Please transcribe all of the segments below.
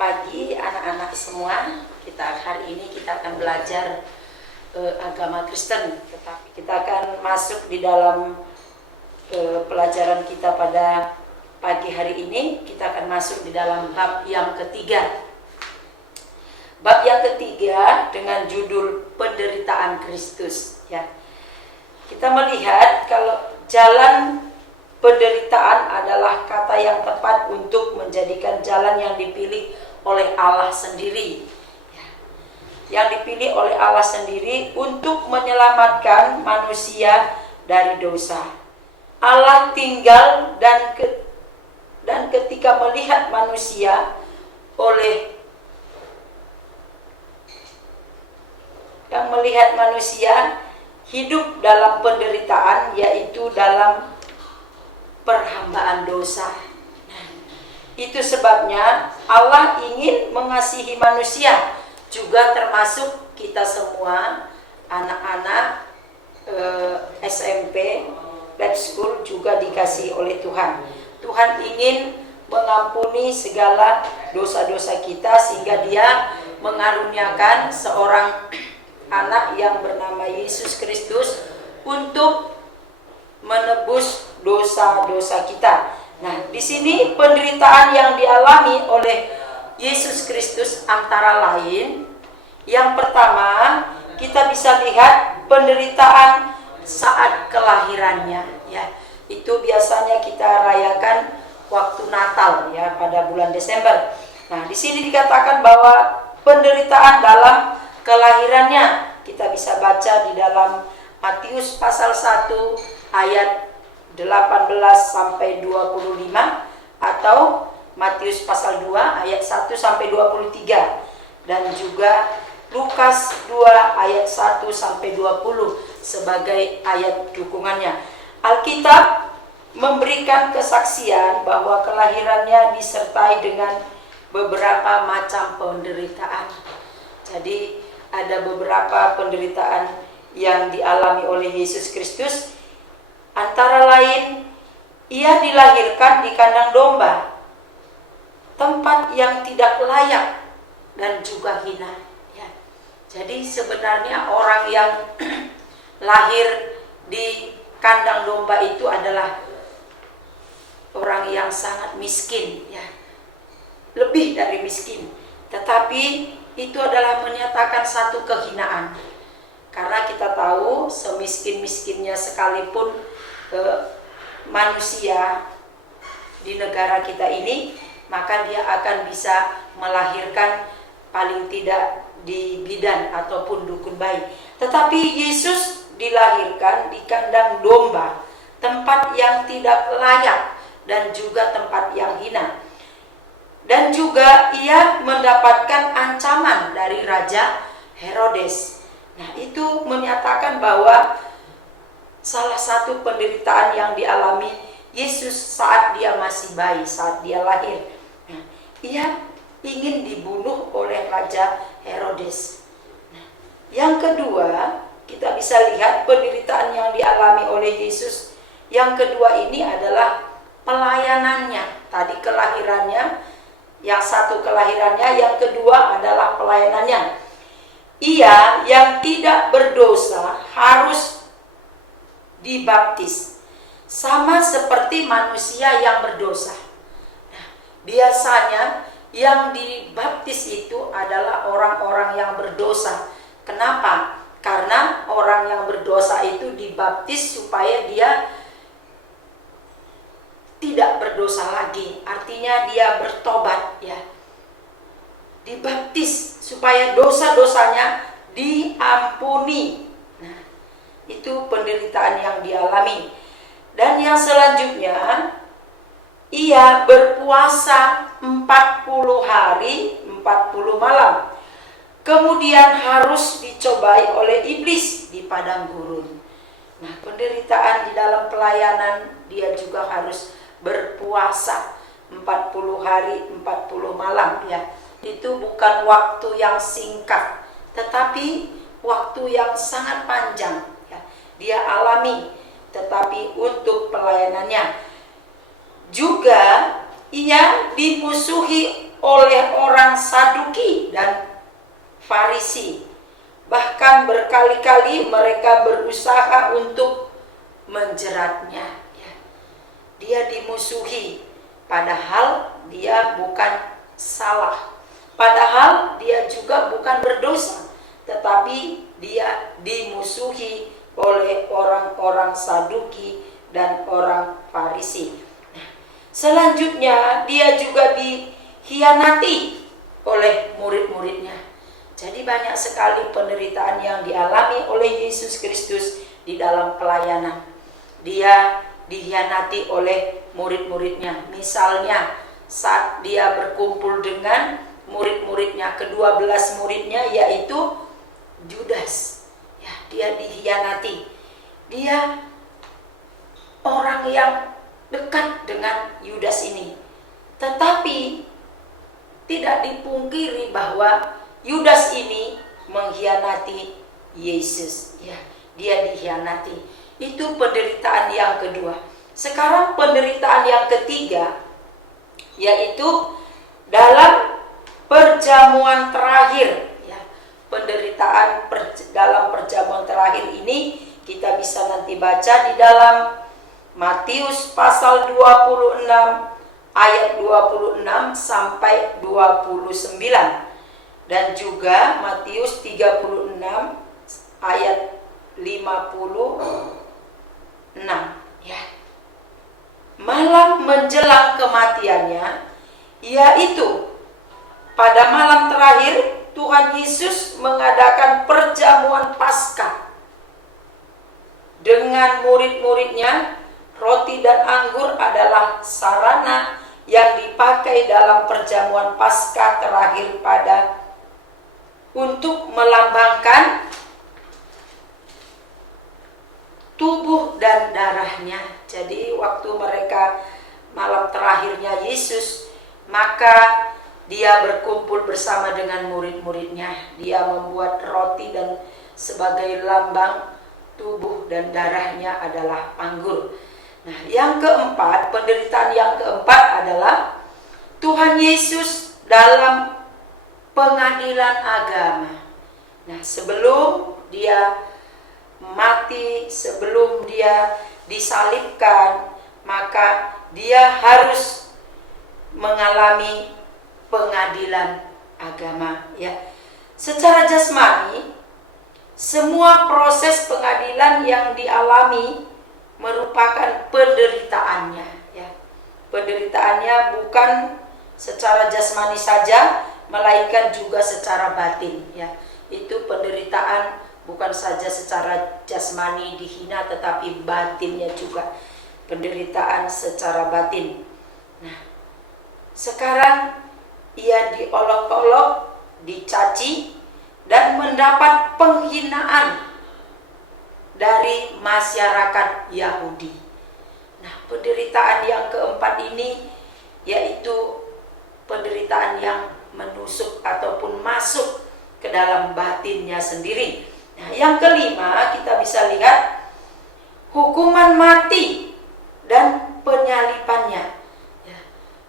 pagi anak-anak semua. Hari ini kita akan belajar agama Kristen. Tetapi kita akan masuk di dalam pelajaran kita pada pagi hari ini. Kita akan masuk di dalam bab yang ketiga. Bab yang ketiga dengan judul penderitaan Kristus. Ya, kita melihat kalau jalan penderitaan adalah kata yang tepat untuk menjadikan jalan yang dipilih oleh Allah sendiri. Yang dipilih oleh Allah sendiri untuk menyelamatkan manusia dari dosa. Allah tinggal dan ketika melihat manusia hidup dalam penderitaan, yaitu dalam perhambaan dosa. Itu sebabnya Allah ingin mengasihi manusia, juga termasuk kita semua, anak-anak SMP, Lab School juga dikasihi oleh Tuhan. Tuhan ingin mengampuni segala dosa-dosa kita sehingga Dia mengaruniakan seorang anak yang bernama Yesus Kristus untuk menebus dosa-dosa kita. Nah, di sini penderitaan yang dialami oleh Yesus Kristus antara lain, yang pertama kita bisa lihat penderitaan saat kelahirannya. Ya, itu biasanya kita rayakan waktu Natal ya pada bulan Desember. Nah, di sini dikatakan bahwa penderitaan dalam kelahirannya kita bisa baca di dalam Matius pasal 1 ayat 18 sampai 25 atau Matius pasal 2 ayat 1 sampai 23 dan juga Lukas 2 ayat 1 sampai 20 sebagai ayat dukungannya. Alkitab memberikan kesaksian bahwa kelahirannya disertai dengan beberapa macam penderitaan. Jadi ada beberapa penderitaan yang dialami oleh Yesus Kristus. Antara lain, Ia dilahirkan di kandang domba, tempat yang tidak layak dan juga hina. Ya. Jadi sebenarnya orang yang lahir di kandang domba itu adalah orang yang sangat miskin, ya, lebih dari miskin. Tetapi itu adalah menyatakan satu kehinaan. Karena kita tahu semiskin-miskinnya sekalipun manusia di negara kita ini, maka dia akan bisa melahirkan paling tidak di bidan ataupun dukun bayi. Tetapi Yesus dilahirkan di kandang domba, tempat yang tidak layak dan juga tempat yang hina. Dan juga Ia mendapatkan ancaman dari Raja Herodes. Nah, itu menyatakan bahwa salah satu penderitaan yang dialami Yesus saat Dia masih bayi, saat Dia lahir. Nah, Ia ingin dibunuh oleh Raja Herodes. Nah, yang kedua, kita bisa lihat penderitaan yang dialami oleh Yesus. Yang kedua ini adalah pelayanannya. Tadi kelahirannya, yang satu kelahirannya, yang kedua adalah pelayanannya. Ia yang tidak berdosa harus dibaptis, sama seperti manusia yang berdosa. Nah, biasanya yang dibaptis itu adalah orang-orang yang berdosa. Kenapa? Karena orang yang berdosa itu dibaptis supaya dia tidak berdosa lagi. Artinya dia bertobat, ya. Dibaptis supaya dosa-dosanya diampuni. Nah, itu penderitaan yang dialami. Dan yang selanjutnya, Ia berpuasa 40 hari, 40 malam. Kemudian harus dicobai oleh iblis di padang gurun. Nah, penderitaan di dalam pelayanan, dia juga harus berpuasa 40 hari, 40 malam, ya. Itu bukan waktu yang singkat, tetapi waktu yang sangat panjang, ya. Dia alami, tetapi untuk pelayanannya. Juga Ia dimusuhi oleh orang Saduki dan Farisi. Bahkan berkali-kali mereka berusaha untuk menjeratnya. Dia dimusuhi, padahal dia bukan salah. Padahal dia juga bukan berdosa, tetapi dia dimusuhi oleh orang-orang Saduki dan orang Farisi. Selanjutnya dia juga dikhianati oleh murid-muridnya. Jadi banyak sekali penderitaan yang dialami oleh Yesus Kristus di dalam pelayanan. Dia dikhianati oleh murid-muridnya. Misalnya saat dia berkumpul dengan murid-muridnya, ke-12 muridnya, yaitu Judas. Dia dikhianati. Dia orang yang dekat dengan Yudas ini. Tetapi tidak dipungkiri bahwa Yudas ini mengkhianati Yesus. Dia dikhianati. Itu penderitaan yang kedua. Sekarang penderitaan yang ketiga, yaitu dalam perjamuan terakhir. Penderitaan dalam perjamuan terakhir ini kita bisa nanti baca di dalam Matius pasal 26 ayat 26 sampai 29, dan juga Matius 36 ayat 56. Malam menjelang kematiannya, yaitu pada malam terakhir, Tuhan Yesus mengadakan perjamuan Paskah dengan murid-muridnya. Roti dan anggur adalah sarana yang dipakai dalam perjamuan Paskah terakhir untuk melambangkan tubuh dan darahnya. Jadi waktu mereka malam terakhirnya Yesus, maka dia berkumpul bersama dengan murid-muridnya. Dia membuat roti dan sebagai lambang tubuh dan darahnya adalah anggur. Nah, yang keempat, penderitaan yang keempat adalah Tuhan Yesus dalam pengadilan agama. Nah, sebelum dia mati, sebelum dia disalibkan, maka dia harus mengalami pengadilan agama. Secara jasmani, semua proses pengadilan yang dialami merupakan penderitaannya. Penderitaannya bukan secara jasmani saja, melainkan juga secara batin. Itu penderitaan bukan saja secara jasmani dihina, tetapi batinnya juga penderitaan secara batin. Nah, sekarang ia diolok-olok, dicaci, dan mendapat penghinaan dari masyarakat Yahudi. Nah, penderitaan yang keempat ini yaitu penderitaan yang menusuk ataupun masuk ke dalam batinnya sendiri. Nah, yang kelima kita bisa lihat hukuman mati dan penyalipannya.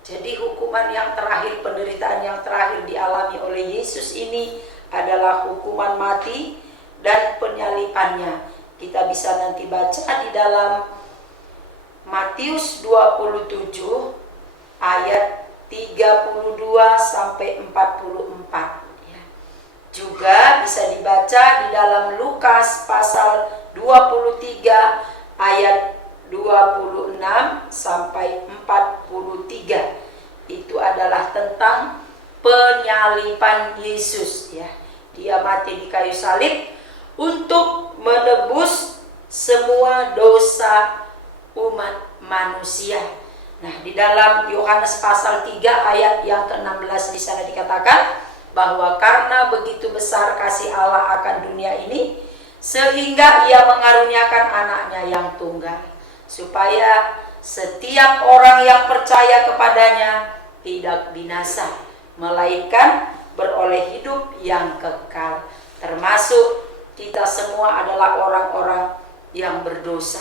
Jadi hukuman yang terakhir, penderitaan yang terakhir dialami oleh Yesus ini adalah hukuman mati dan penyalipannya. Kita bisa nanti baca di dalam Matius 27 ayat 32 sampai 44. Juga bisa dibaca di dalam Lukas pasal 23 ayat 26 sampai 43. Itu adalah tentang penyalipan Yesus. Dia mati di kayu salib untuk menebus semua dosa umat manusia. Nah, di dalam Yohanes pasal 3 ayat yang ke-16 di sana dikatakan bahwa karena begitu besar kasih Allah akan dunia ini, sehingga ia mengaruniakan anaknya yang tunggal, supaya setiap orang yang percaya kepadanya tidak binasa, melainkan beroleh hidup yang kekal. Termasuk kita semua adalah orang-orang yang berdosa.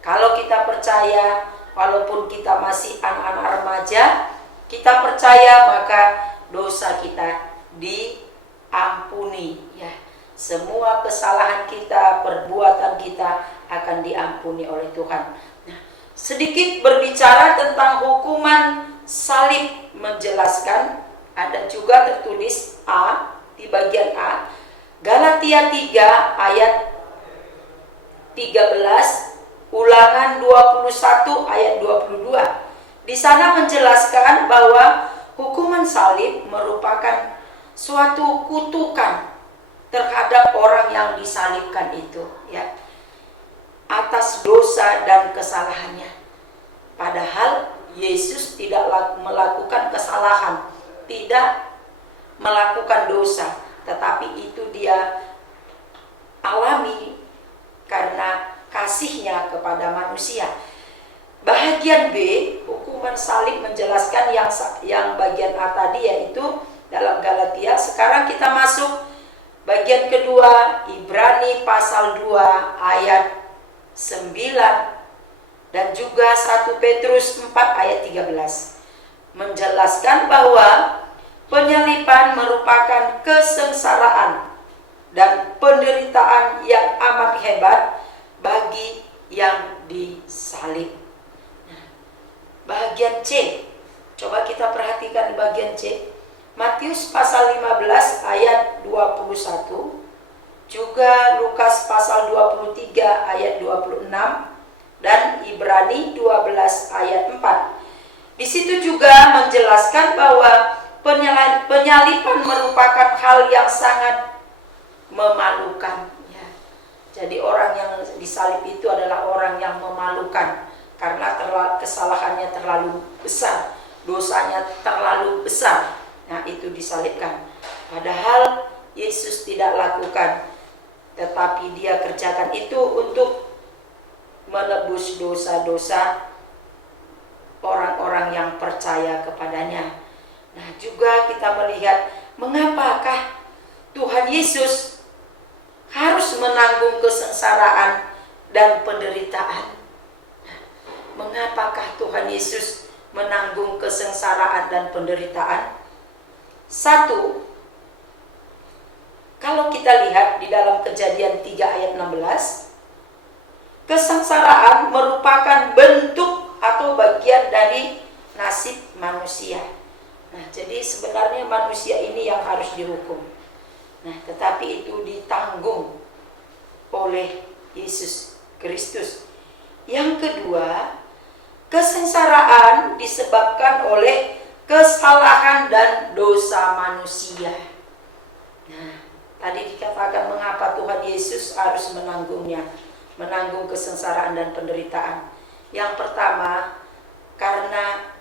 Kalau kita percaya, walaupun kita masih anak-anak remaja, kita percaya, maka dosa kita diampuni, ya. Semua kesalahan kita, perbuatan kita akan diampuni oleh Tuhan. Nah, sedikit berbicara tentang hukuman salib, menjelaskan, ada juga tertulis A di bagian A, Galatia 3 ayat 13, Ulangan 21 ayat 22. Di sana menjelaskan bahwa hukuman salib merupakan suatu kutukan terhadap orang yang disalibkan itu, ya, atas dosa dan kesalahannya. Padahal Yesus tidak melakukan kesalahan, tidak melakukan dosa, tetapi itu dia alami karena kasihnya kepada manusia. Bagian B, hukuman salib menjelaskan yang bagian A tadi, yaitu dalam Galatia. Sekarang kita masuk bagian kedua, Ibrani pasal 2 ayat 9 dan juga 1 Petrus 4 ayat 13. Menjelaskan bahwa penyaliban merupakan kesengsaraan dan penderitaan yang amat hebat bagi yang disalib. Nah, bagian C, coba kita perhatikan di bagian C. Matius pasal 15 ayat 21, juga Lukas pasal 23 ayat 26, dan Ibrani 12 ayat 4. Di situ juga menjelaskan bahwa penyaliban merupakan hal yang sangat memalukan. Jadi orang yang disalib itu adalah orang yang memalukan karena kesalahannya terlalu besar, dosanya terlalu besar. Nah, itu disalibkan. Padahal Yesus tidak lakukan, tetapi dia kerjakan itu untuk menebus dosa-dosa orang-orang yang percaya kepadanya. Nah, juga kita melihat mengapakah Tuhan Yesus harus menanggung kesengsaraan dan penderitaan. Mengapakah Tuhan Yesus menanggung kesengsaraan dan penderitaan? Satu, kalau kita lihat di dalam Kejadian 3 ayat 16, kesengsaraan merupakan bentuk atau bagian dari nasib manusia. Nah, jadi sebenarnya manusia ini yang harus dihukum. Nah, tetapi itu ditanggung oleh Yesus Kristus. Yang kedua, kesengsaraan disebabkan oleh kesalahan dan dosa manusia. Nah, tadi dikatakan mengapa Tuhan Yesus harus menanggungnya, menanggung kesengsaraan dan penderitaan. Yang pertama, karena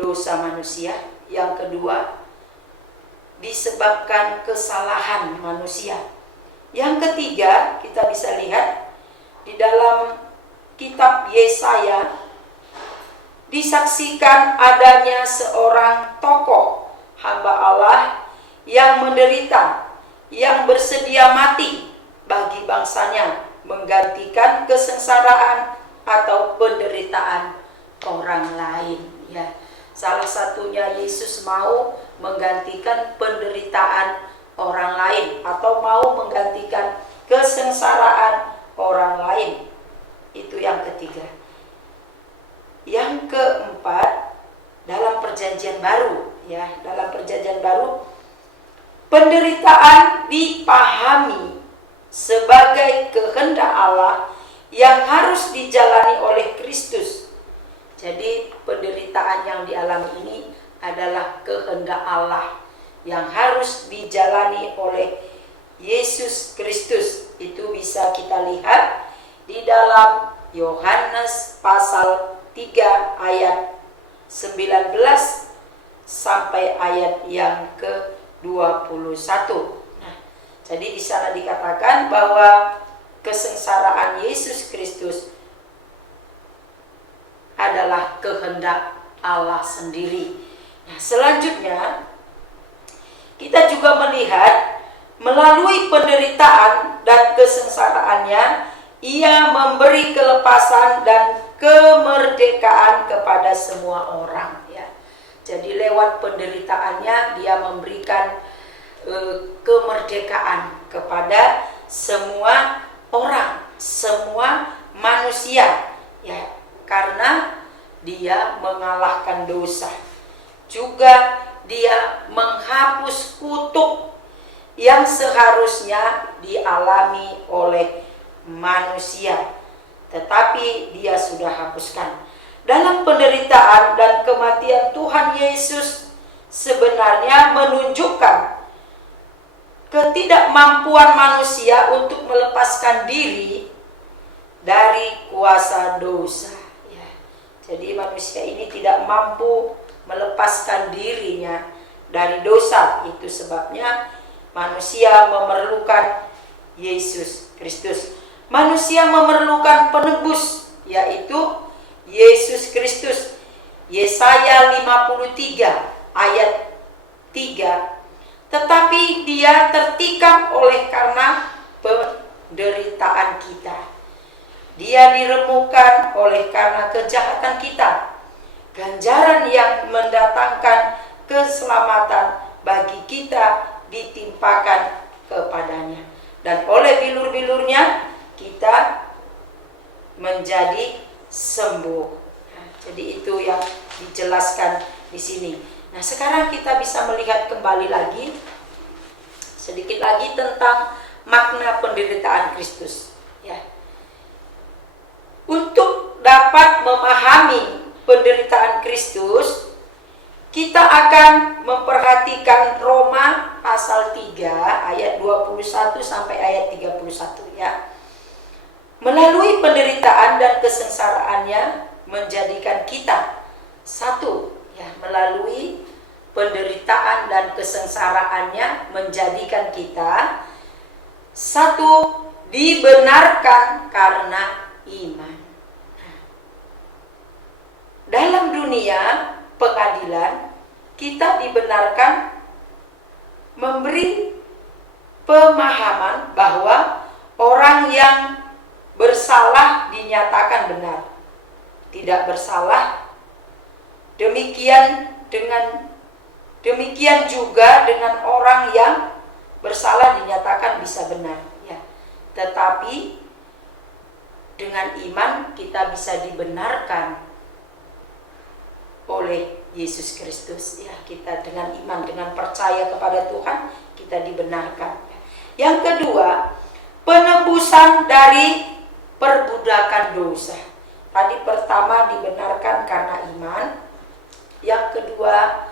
dosa manusia. Yang kedua, disebabkan kesalahan manusia. Yang ketiga, kita bisa lihat di dalam kitab Yesaya disaksikan adanya seorang tokoh hamba Allah yang menderita, yang bersedia mati bagi bangsanya, menggantikan kesengsaraan atau penderitaan orang lain, ya. Salah satunya Yesus mau menggantikan penderitaan orang lain atau mau menggantikan kesengsaraan orang lain. Itu yang ketiga. Yang keempat, dalam perjanjian baru, ya, dalam perjanjian baru penderitaan dipahami sebagai kehendak Allah yang harus dijalani oleh Kristus. Jadi penderitaan yang dialami ini adalah kehendak Allah yang harus dijalani oleh Yesus Kristus. Itu bisa kita lihat di dalam Yohanes pasal 3 ayat 19 sampai ayat yang ke-21. Nah, jadi di sana dikatakan bahwa kesengsaraan Yesus Kristus adalah kehendak Allah sendiri. Nah, selanjutnya kita juga melihat melalui penderitaan dan kesengsaraannya Ia memberi kelepasan dan kemerdekaan kepada semua orang, ya. Jadi lewat penderitaannya dia memberikan kemerdekaan kepada semua orang, semua manusia, ya, karena dia mengalahkan dosa. Juga dia menghapus kutuk yang seharusnya dialami oleh manusia, tetapi dia sudah hapuskan. Dalam penderitaan dan kematian Tuhan Yesus sebenarnya menunjukkan ketidakmampuan manusia untuk melepaskan diri dari kuasa dosa. Ya. Jadi manusia ini tidak mampu melepaskan dirinya dari dosa. Itu sebabnya manusia memerlukan Yesus Kristus. Manusia memerlukan penebus, yaitu Yesus Kristus. Yesaya 53 ayat 3. Tetapi dia tertikam oleh karena penderitaan kita. Dia diremukkan oleh karena kejahatan kita. Ganjaran yang mendatangkan keselamatan bagi kita ditimpakan kepadanya. Dan oleh bilur-bilurnya kita menjadi sembuh. Nah, jadi itu yang dijelaskan di sini. Nah, sekarang kita bisa melihat kembali lagi sedikit lagi tentang makna penderitaan Kristus, ya. Untuk dapat memahami penderitaan Kristus, kita akan memperhatikan Roma pasal 3 ayat 21 sampai ayat 31, ya. Melalui penderitaan dan kesengsaraannya menjadikan kita satu, ya, melalui penderitaan dan kesengsaraannya menjadikan kita satu, dibenarkan karena iman. Dalam dunia pengadilan kita dibenarkan memberi pemahaman bahwa orang yang bersalah dinyatakan benar, tidak bersalah. Demikian juga dengan orang yang bersalah dinyatakan bisa benar, ya. Tetapi dengan iman kita bisa dibenarkan oleh Yesus Kristus, ya. Kita dengan iman, dengan percaya kepada Tuhan, kita dibenarkan. Yang kedua, penebusan dari perbudakan dosa. Tadi pertama dibenarkan karena iman. Yang kedua,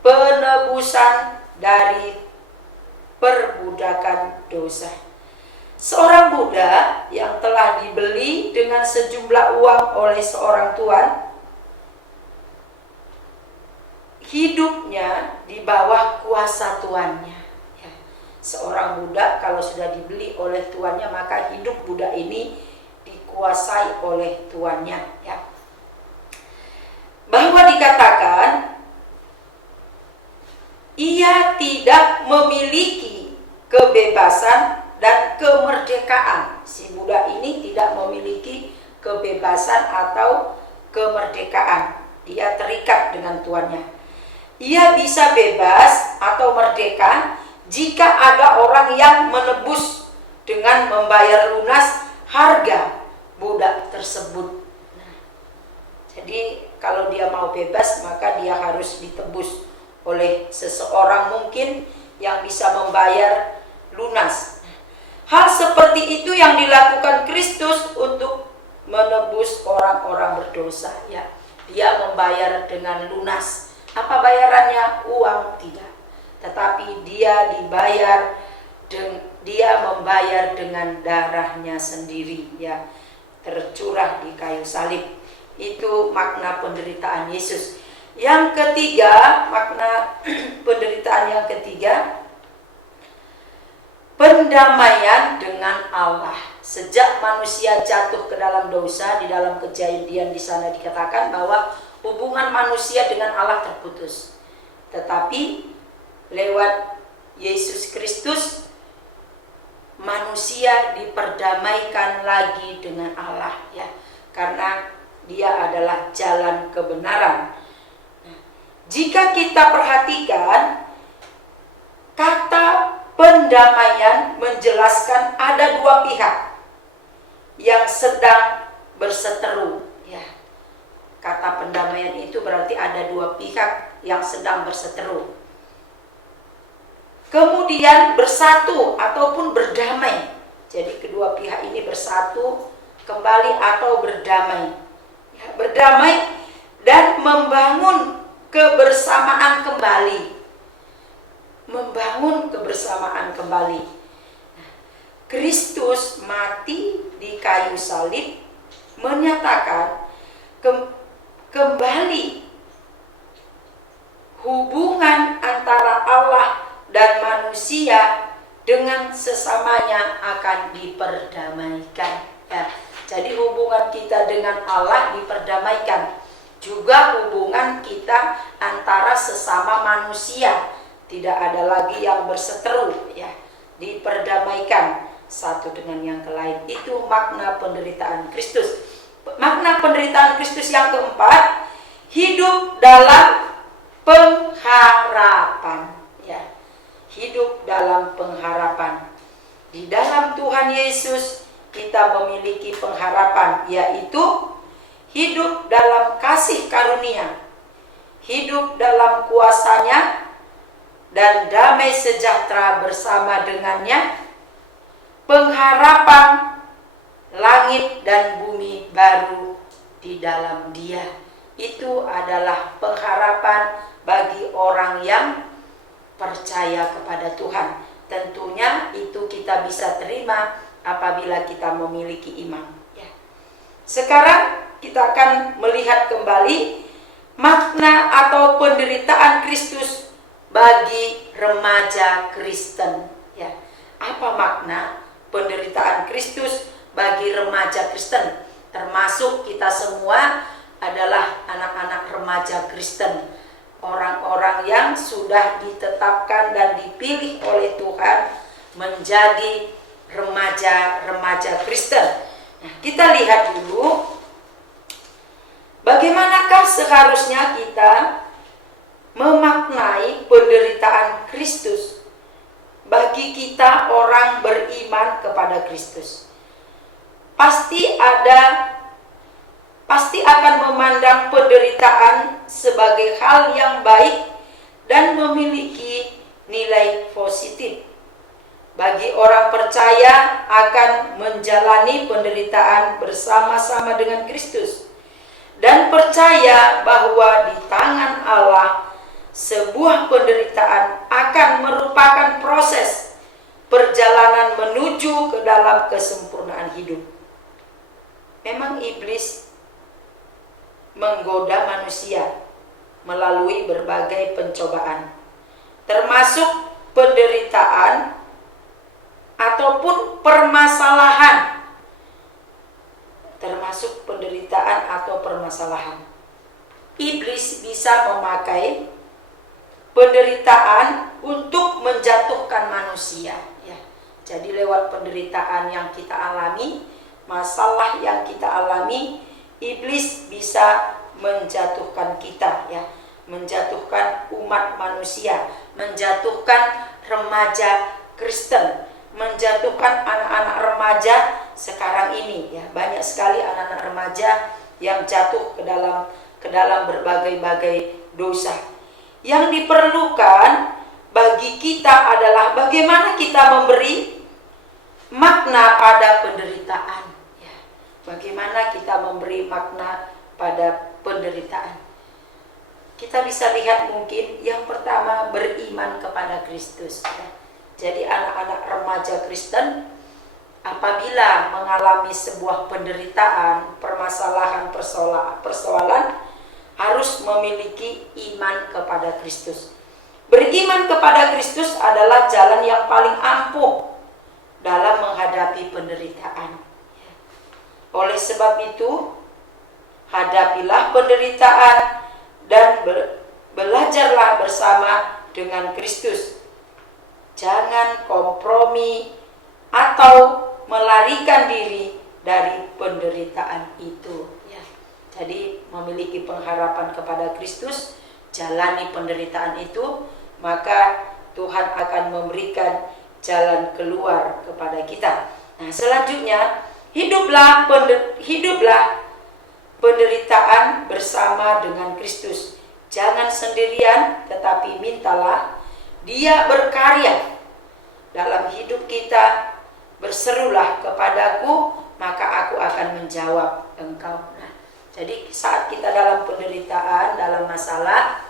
penebusan dari perbudakan dosa. Seorang budak yang telah dibeli dengan sejumlah uang oleh seorang tuan, hidupnya di bawah kuasa tuannya. Ya. Seorang budak kalau sudah dibeli oleh tuannya, maka hidup budak ini dikuasai oleh tuannya, ya. Bahwa dikatakan ia tidak memiliki kebebasan dan kemerdekaan. Si budak ini tidak memiliki kebebasan atau kemerdekaan. Dia terikat dengan tuannya. Ia bisa bebas atau merdeka jika ada orang yang menebus dengan membayar lunas harga budak tersebut. Nah, jadi kalau dia mau bebas, maka dia harus ditebus oleh seseorang mungkin yang bisa membayar lunas. Hal seperti itu yang dilakukan Kristus untuk menebus orang-orang berdosa, ya. Dia membayar dengan lunas. Apa bayarannya? Uang tidak. Tetapi dia membayar dengan darahnya sendiri, ya. Tercurah di kayu salib. Itu makna penderitaan Yesus. Yang ketiga, makna penderitaan yang ketiga, pendamaian dengan Allah. Sejak manusia jatuh ke dalam dosa, di dalam Kejadian di sana dikatakan bahwa hubungan manusia dengan Allah terputus. Tetapi lewat Yesus Kristus, manusia diperdamaikan lagi dengan Allah, ya. Karena dia adalah jalan kebenaran. Jika kita perhatikan, kata pendamaian menjelaskan ada dua pihak yang sedang berseteru. Ya. Kata pendamaian itu berarti ada dua pihak yang sedang berseteru. Kemudian bersatu ataupun berdamai. Jadi kedua pihak ini bersatu kembali atau berdamai. Ya, berdamai dan membangun kebersamaan kembali. Membangun kebersamaan kembali. Kristus mati di kayu salib menyatakan kembali hubungan antara Allah dan manusia dengan sesamanya akan diperdamaikan. Ya, jadi hubungan kita dengan Allah diperdamaikan. Juga hubungan kita antara sesama manusia. Tidak ada lagi yang berseteru, ya, diperdamaikan satu dengan yang lain. Itu makna penderitaan Kristus. Makna penderitaan Kristus yang keempat, hidup dalam pengharapan. Ya, hidup dalam pengharapan. Di dalam Tuhan Yesus kita memiliki pengharapan, yaitu hidup dalam kasih karunia, hidup dalam kuasa-Nya, dan damai sejahtera bersama dengannya, pengharapan langit dan bumi baru di dalam Dia. Itu adalah pengharapan bagi orang yang percaya kepada Tuhan. Tentunya itu kita bisa terima apabila kita memiliki iman. Ya. Sekarang kita akan melihat kembali makna atau penderitaan Kristus bagi remaja Kristen. Ya. Apa makna penderitaan Kristus bagi remaja Kristen? Termasuk kita semua adalah anak-anak remaja Kristen, orang-orang yang sudah ditetapkan dan dipilih oleh Tuhan menjadi remaja-remaja Kristen. Nah, kita lihat dulu bagaimanakah seharusnya kita memaknai penderitaan Kristus bagi kita orang beriman kepada Kristus. Pasti akan memandang penderitaan sebagai hal yang baik dan memiliki nilai positif. Bagi orang percaya akan menjalani penderitaan bersama-sama dengan Kristus dan percaya bahwa di tangan Allah sebuah penderitaan akan merupakan proses perjalanan menuju ke dalam kesempurnaan hidup. Memang iblis menggoda manusia melalui berbagai pencobaan, termasuk penderitaan ataupun permasalahan. Iblis bisa memakai penderitaan untuk menjatuhkan manusia. Ya. Jadi lewat penderitaan yang kita alami, masalah yang kita alami, iblis bisa menjatuhkan kita, ya, menjatuhkan umat manusia, menjatuhkan remaja Kristen, menjatuhkan anak-anak remaja sekarang ini. Ya, banyak sekali anak-anak remaja yang jatuh ke dalam berbagai-bagai dosa. Yang diperlukan bagi kita adalah bagaimana kita memberi makna pada penderitaan. Ya, bagaimana kita memberi makna pada penderitaan. Kita bisa lihat mungkin yang pertama beriman kepada Kristus. Ya. Jadi anak-anak remaja Kristen apabila mengalami sebuah penderitaan, permasalahan, persoalan, harus memiliki iman kepada Kristus. Beriman kepada Kristus adalah jalan yang paling ampuh dalam menghadapi penderitaan. Oleh sebab itu, hadapilah penderitaan dan belajarlah bersama dengan Kristus. Jangan kompromi atau melarikan diri dari penderitaan itu. Jadi memiliki pengharapan kepada Kristus, jalani penderitaan itu, maka Tuhan akan memberikan jalan keluar kepada kita. Nah, selanjutnya, hiduplah penderitaan bersama dengan Kristus. Jangan sendirian, tetapi mintalah Dia berkarya dalam hidup kita. Berserulah kepadaku, maka aku akan menjawab engkau. Nah, jadi saat kita dalam penderitaan, dalam masalah,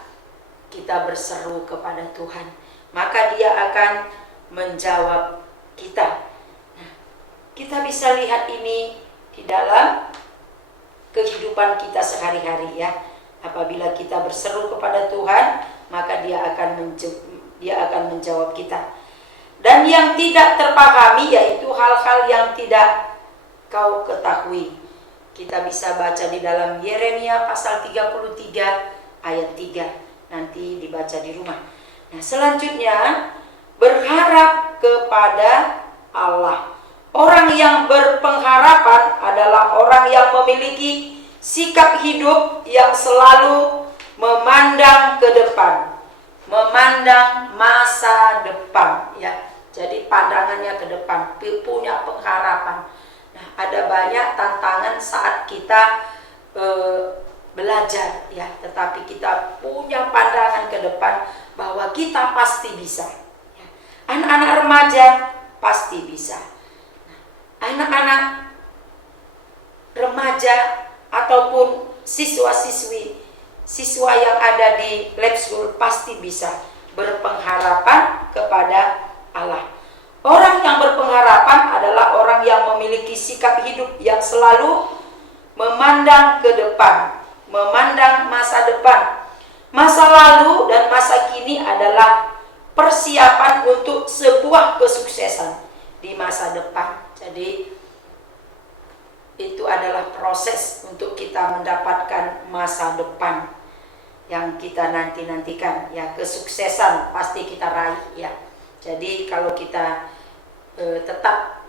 kita berseru kepada Tuhan, maka Dia akan menjawab kita. Nah, kita bisa lihat ini di dalam kehidupan kita sehari-hari ya. Apabila kita berseru kepada Tuhan, maka Dia akan menjawab kita. Dan yang tidak terpahami yaitu hal-hal yang tidak kau ketahui. Kita bisa baca di dalam Yeremia pasal 33 ayat 3. Nanti dibaca di rumah. Nah, selanjutnya, berharap kepada Allah. Orang yang berpengharapan adalah orang yang memiliki sikap hidup yang selalu memandang ke depan, memandang masa depan ya. Jadi pandangannya ke depan, punya pengharapan. Nah, ada banyak tantangan saat kita belajar ya, tetapi kita punya pandangan ke depan bahwa kita pasti bisa. Anak-anak remaja pasti bisa. Anak-anak remaja ataupun siswa yang ada di lab school pasti bisa berpengharapan kepada Allah. Orang yang berpengharapan adalah orang yang memiliki sikap hidup yang selalu memandang ke depan, memandang masa depan. Masa lalu dan masa kini adalah persiapan untuk sebuah kesuksesan di masa depan. Jadi itu adalah proses untuk kita mendapatkan masa depan yang kita nantikan ya. Kesuksesan pasti kita raih ya. Jadi kalau kita tetap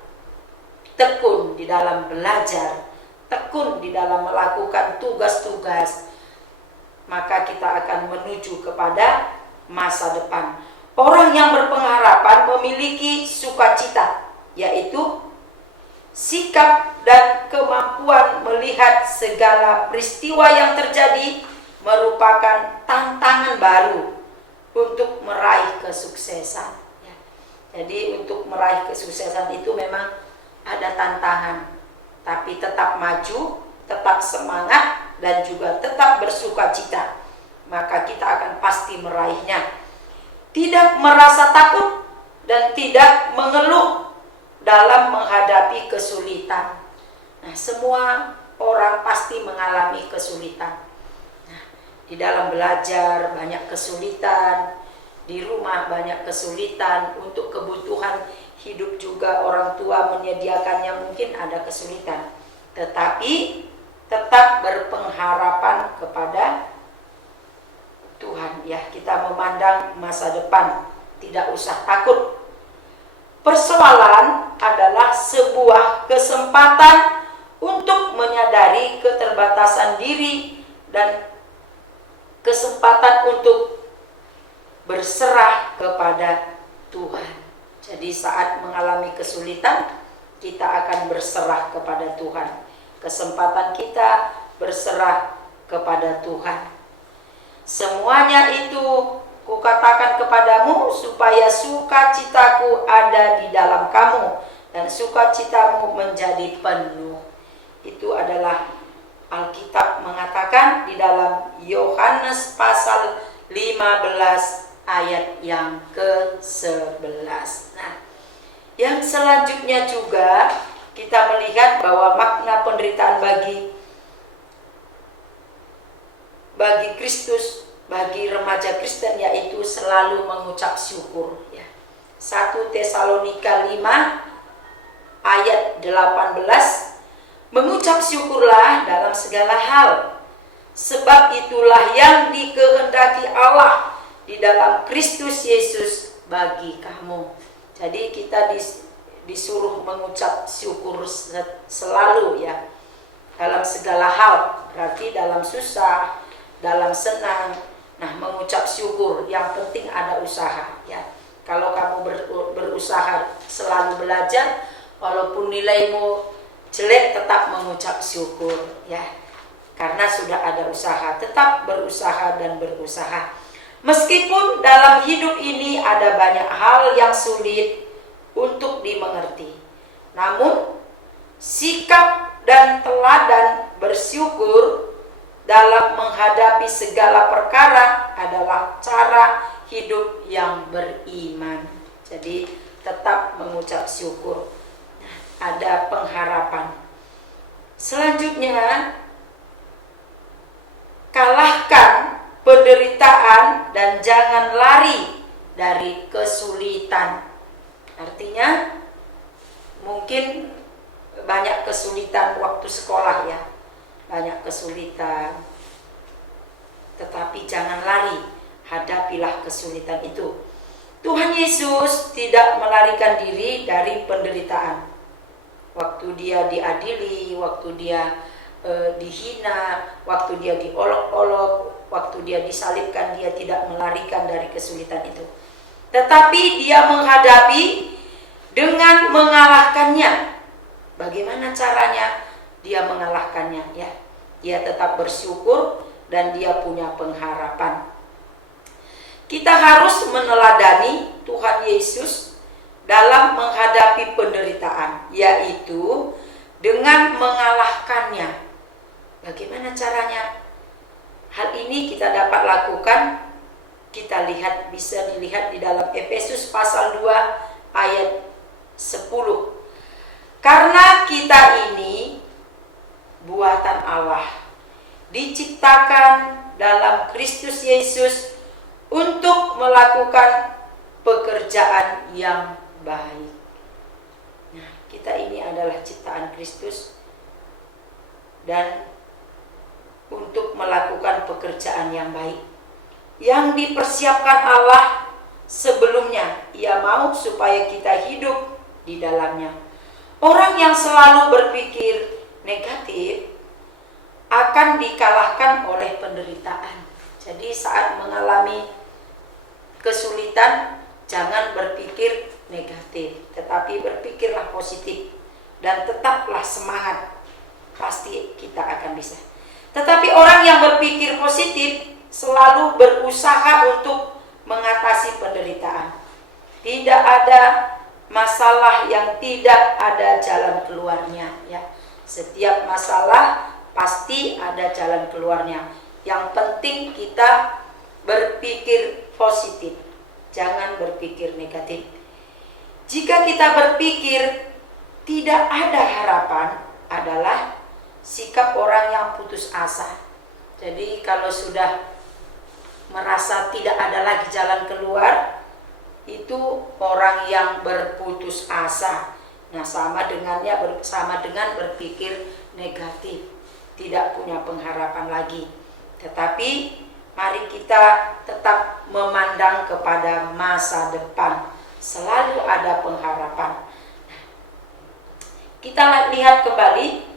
tekun di dalam belajar, tekun di dalam melakukan tugas-tugas, maka kita akan menuju kepada masa depan. Orang yang berpengharapan memiliki sukacita, yaitu sikap dan kemampuan melihat segala peristiwa yang terjadi merupakan tantangan baru untuk meraih kesuksesan. Jadi untuk meraih kesuksesan itu memang ada tantangan, tapi tetap maju, tetap semangat, dan juga tetap bersukacita, maka kita akan pasti meraihnya. Tidak merasa takut dan tidak mengeluh dalam menghadapi kesulitan. Nah, semua orang pasti mengalami kesulitan. Nah, di dalam belajar banyak kesulitan, di rumah banyak kesulitan, untuk kebutuhan hidup juga orang tua menyediakannya mungkin ada kesulitan. Tetapi tetap berpengharapan kepada Tuhan ya. Kita memandang masa depan, tidak usah takut. Persoalan adalah sebuah kesempatan untuk menyadari keterbatasan diri dan kesempatan untuk berserah kepada Tuhan. Jadi saat mengalami kesulitan, kita akan berserah kepada Tuhan. Kesempatan kita berserah kepada Tuhan. Semuanya itu kukatakan kepadamu supaya sukacitaku ada di dalam kamu dan sukacitamu menjadi penuh. Itu adalah Alkitab mengatakan di dalam Yohanes pasal 15 ayat yang ke-11. Nah, yang selanjutnya juga kita melihat bahwa makna penderitaan bagi Kristus, bagi remaja Kristen, yaitu selalu mengucap syukur ya. 1 Tesalonika 5 ayat 18, mengucap syukurlah dalam segala hal, sebab itulah yang dikehendaki Allah di dalam Kristus Yesus bagi kamu. Jadi kita disuruh mengucap syukur selalu ya, dalam segala hal. Berarti dalam susah, dalam senang, Nah, mengucap syukur, yang penting ada usaha ya. Kalau kamu berusaha selalu belajar, walaupun nilaimu jelek, tetap mengucap syukur ya. Karena sudah ada usaha, tetap berusaha dan berusaha. Meskipun dalam hidup ini ada banyak hal yang sulit untuk dimengerti, namun sikap dan teladan bersyukur dalam menghadapi segala perkara adalah cara hidup yang beriman. Jadi tetap mengucap syukur. Ada pengharapan. Selanjutnya, kalahkan penderitaan dan jangan lari dari kesulitan. Artinya mungkin banyak kesulitan waktu sekolah ya. Banyak kesulitan. Tetapi jangan lari. Hadapilah kesulitan itu. Tuhan Yesus tidak melarikan diri dari penderitaan. Waktu dia diadili, waktu dia dihina, waktu dia diolok-olok, waktu dia disalibkan, dia tidak melarikan dari kesulitan itu. Tetapi dia menghadapi dengan mengalahkannya. Bagaimana caranya dia mengalahkannya ya? Dia tetap bersyukur dan dia punya pengharapan. Kita harus meneladani Tuhan Yesus dalam menghadapi penderitaan, yaitu dengan mengalahkannya. Bagaimana caranya? Hal ini kita dapat lakukan, kita lihat, bisa dilihat di dalam Efesus pasal 2 ayat 10. Karena kita ini buatan Allah, diciptakan dalam Kristus Yesus untuk melakukan pekerjaan yang baik. Nah, kita ini adalah ciptaan Kristus dan untuk melakukan pekerjaan yang baik yang dipersiapkan Allah sebelumnya. Ia mau supaya kita hidup di dalamnya. Orang yang selalu berpikir negatif akan dikalahkan oleh penderitaan. Jadi saat mengalami kesulitan, jangan berpikir negatif, tetapi berpikirlah positif dan tetaplah semangat. Pasti kita akan bisa. Tetapi orang yang berpikir positif selalu berusaha untuk mengatasi penderitaan. Tidak ada masalah yang tidak ada jalan keluarnya ya. Setiap masalah pasti ada jalan keluarnya. Yang penting kita berpikir positif, jangan berpikir negatif. Jika kita berpikir tidak ada harapan, adalah sikap orang yang putus asa. Jadi kalau sudah merasa tidak ada lagi jalan keluar, itu orang yang berputus asa. Nah, sama dengan berpikir negatif, tidak punya pengharapan lagi. Tetapi mari kita tetap memandang kepada masa depan. Selalu ada pengharapan. Kita lihat kembali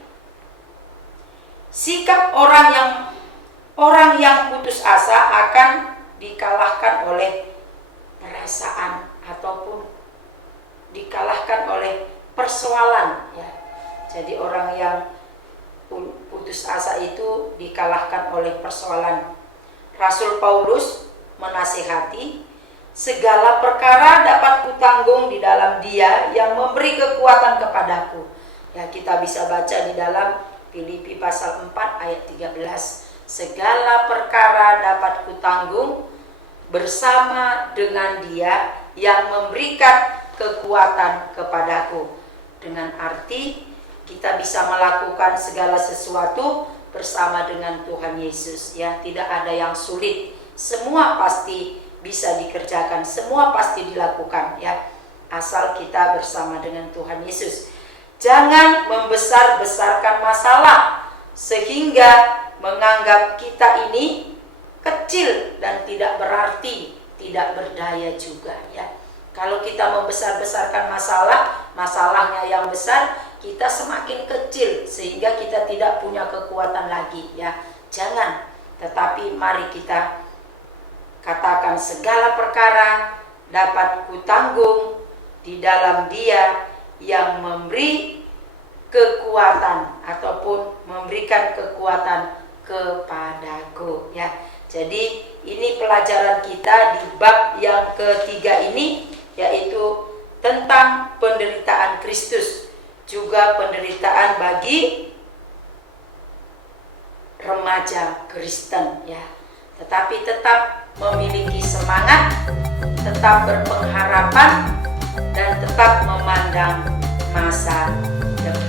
sikap orang yang putus asa akan dikalahkan oleh perasaan ataupun dikalahkan oleh persoalan ya. Jadi orang yang putus asa itu dikalahkan oleh persoalan. Rasul Paulus menasihati, segala perkara dapat kutanggung di dalam Dia yang memberi kekuatan kepadaku. Ya, kita bisa baca di dalam Filipi pasal 4 ayat 13. Segala perkara dapat kutanggung bersama dengan Dia yang memberikan kekuatan kepadaku. Dengan arti kita bisa melakukan segala sesuatu bersama dengan Tuhan Yesus ya. Tidak ada yang sulit, semua pasti bisa dikerjakan, semua pasti dilakukan ya, asal kita bersama dengan Tuhan Yesus. Jangan membesar-besarkan masalah sehingga menganggap kita ini kecil dan tidak berarti, tidak berdaya juga ya. Kalau kita membesar-besarkan masalahnya yang besar, kita semakin kecil sehingga kita tidak punya kekuatan lagi ya. Jangan, tetapi mari kita Katakan segala perkara dapat kutanggung di dalam Dia yang memberi kekuatan ataupun memberikan kekuatan kepadaku, ya. Jadi ini pelajaran kita di bab yang ketiga ini, yaitu tentang penderitaan Kristus, juga penderitaan bagi remaja Kristen, ya. Tetapi tetap memiliki semangat, tetap berpengharapan, dan tetap memandang masa depan.